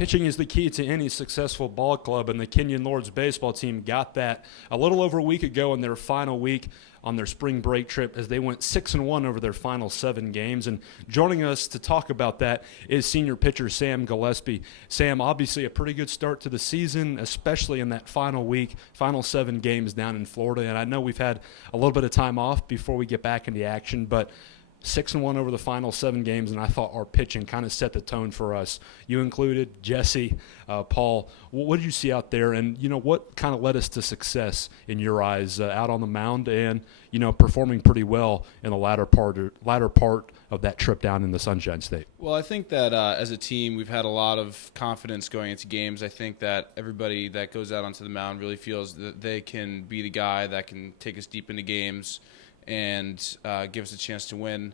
Pitching is the key to any successful ball club, and the Kenyon Lords baseball team got that a little over a week ago in their final week on their spring break trip as they went 6-1 over their final 7 games. And joining us to talk about that is senior pitcher Sam Gillespie. Sam, obviously a pretty good start to the season, especially in that final week, final 7 games down in Florida. And I know we've had a little bit of time off before we get back into action, but 6-1 over the final 7 games, and I thought our pitching kind of set the tone for us. You included Jesse, Paul. What did you see out there, and what kind of led us to success in your eyes out on the mound, and performing pretty well in the latter part of that trip down in the Sunshine State? Well, I think that as a team, we've had a lot of confidence going into games. I think that everybody that goes out onto the mound really feels that they can be the guy that can take us deep into games and give us a chance to win.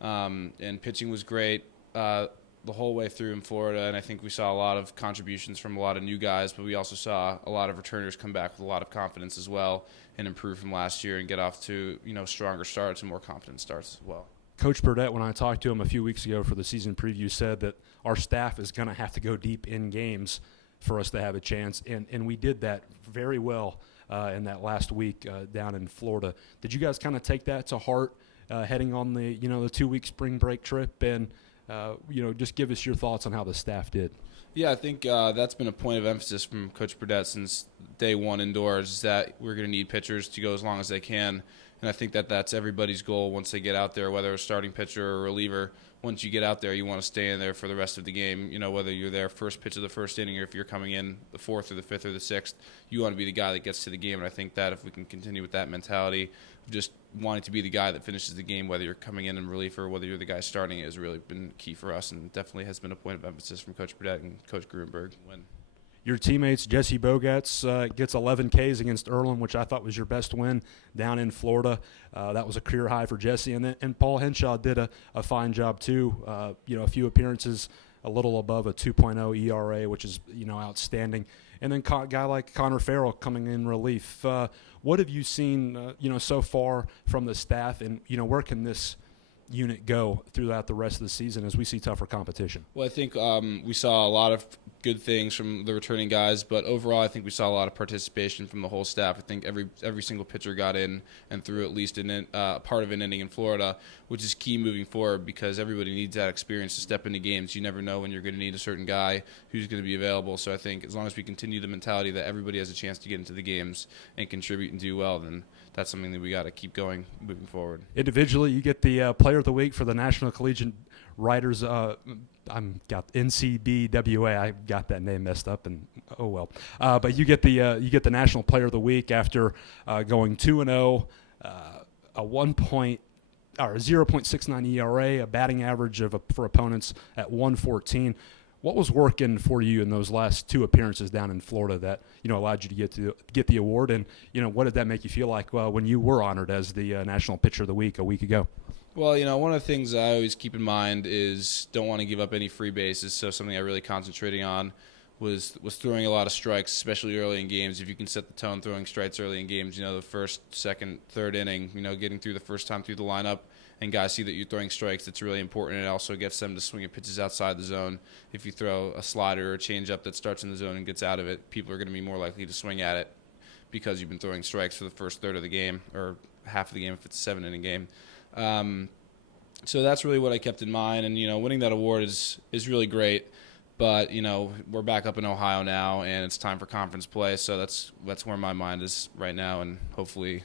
And pitching was great the whole way through in Florida, and I think we saw a lot of contributions from a lot of new guys, but we also saw a lot of returners come back with a lot of confidence as well and improve from last year and get off to stronger starts and more confident starts as well. Coach Burdett, when I talked to him a few weeks ago for the season preview, said that our staff is going to have to go deep in games for us to have a chance, and we did that very well in that last week down in Florida. Did you guys kind of take that to heart heading on the the 2-week spring break trip, and just give us your thoughts on how the staff did? Yeah, I think that's been a point of emphasis from Coach Burdett since day one indoors, is that we're going to need pitchers to go as long as they can. And I think that that's everybody's goal once they get out there, whether a starting pitcher or a reliever. Once you get out there, you want to stay in there for the rest of the game. Whether you're there first pitch of the first inning or if you're coming in the 4th or the 5th or the 6th, you want to be the guy that gets to the game. And I think that if we can continue with that mentality of just wanting to be the guy that finishes the game, whether you're coming in relief or whether you're the guy starting, it has really been key for us, and definitely has been a point of emphasis from Coach Burdett and Coach Gruenberg. Your teammates, Jesse Bogats, gets 11 Ks against Earlham, which I thought was your best win down in Florida. That was a career high for Jesse. And Paul Henshaw did a fine job, too. A few appearances, a little above a 2.0 ERA, which is, outstanding. And then a guy like Connor Farrell coming in relief. What have you seen, so far from the staff, and, where can this unit go throughout the rest of the season as we see tougher competition? Well, I think we saw a lot of good things from the returning guys, but overall I think we saw a lot of participation from the whole staff. I think every single pitcher got in and threw at least part of an inning in Florida, which is key moving forward because everybody needs that experience to step into games. You never know when you're going to need a certain guy who's going to be available. So I think as long as we continue the mentality that everybody has a chance to get into the games and contribute and do well, then that's something that we got to keep going moving forward. Individually, you get the Player of the Week for the National Collegiate Writers. Got NCBWA. I got that name messed up, and oh well. But you get the National Player of the Week after going 2-0, a 0.69 ERA, a batting average for opponents at 114. What was working for you in those last 2 appearances down in Florida that allowed you to get the award, and what did that make you feel like when you were honored as the National Pitcher of the Week a week ago? Well, one of the things I always keep in mind is don't want to give up any free bases. So something I really concentrating on was throwing a lot of strikes, especially early in games. If you can set the tone throwing strikes early in games, the first, second, third inning, getting through the first time through the lineup, and guys see that you're throwing strikes, it's really important. It also gets them to swing at pitches outside the zone. If you throw a slider or a changeup that starts in the zone and gets out of it, people are going to be more likely to swing at it because you've been throwing strikes for the first third of the game or half of the game if it's a 7-inning game. So that's really what I kept in mind, and winning that award is really great. But we're back up in Ohio now, and it's time for conference play. So that's where my mind is right now, and hopefully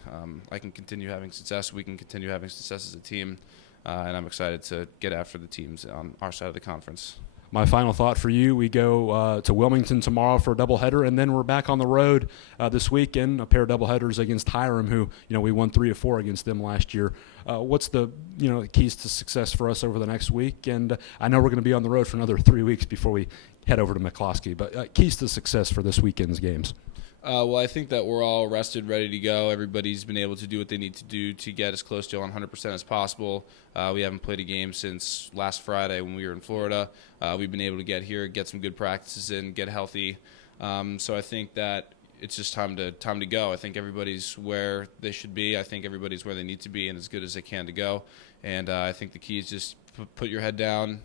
I can continue having success. We can continue having success as a team, and I'm excited to get after the teams on our side of the conference. My final thought for you, we go to Wilmington tomorrow for a doubleheader, and then we're back on the road this weekend, a pair of doubleheaders against Hiram, who, we won 3-4 against them last year. What's the, keys to success for us over the next week? And I know we're going to be on the road for another 3 weeks before we head over to McCloskey, but keys to success for this weekend's games. Well, I think that we're all rested, ready to go. Everybody's been able to do what they need to do to get as close to 100% as possible. We haven't played a game since last Friday when we were in Florida. We've been able to get here, get some good practices in, get healthy. So I think that it's just time to go. I think everybody's where they should be. I think everybody's where they need to be and as good as they can to go. And I think the key is just put your head down,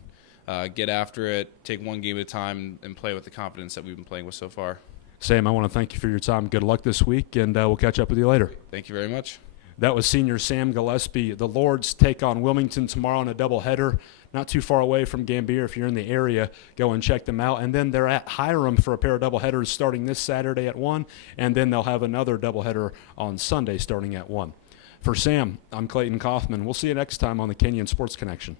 get after it, take one game at a time, and play with the confidence that we've been playing with so far. Sam, I want to thank you for your time. Good luck this week, and we'll catch up with you later. Thank you very much. That was senior Sam Gillespie. The Lords take on Wilmington tomorrow in a doubleheader, not too far away from Gambier. If you're in the area, go and check them out. And then they're at Hiram for a pair of doubleheaders starting this Saturday at 1, and then they'll have another doubleheader on Sunday starting at 1. For Sam, I'm Clayton Kaufman. We'll see you next time on the Kenyon Sports Connection.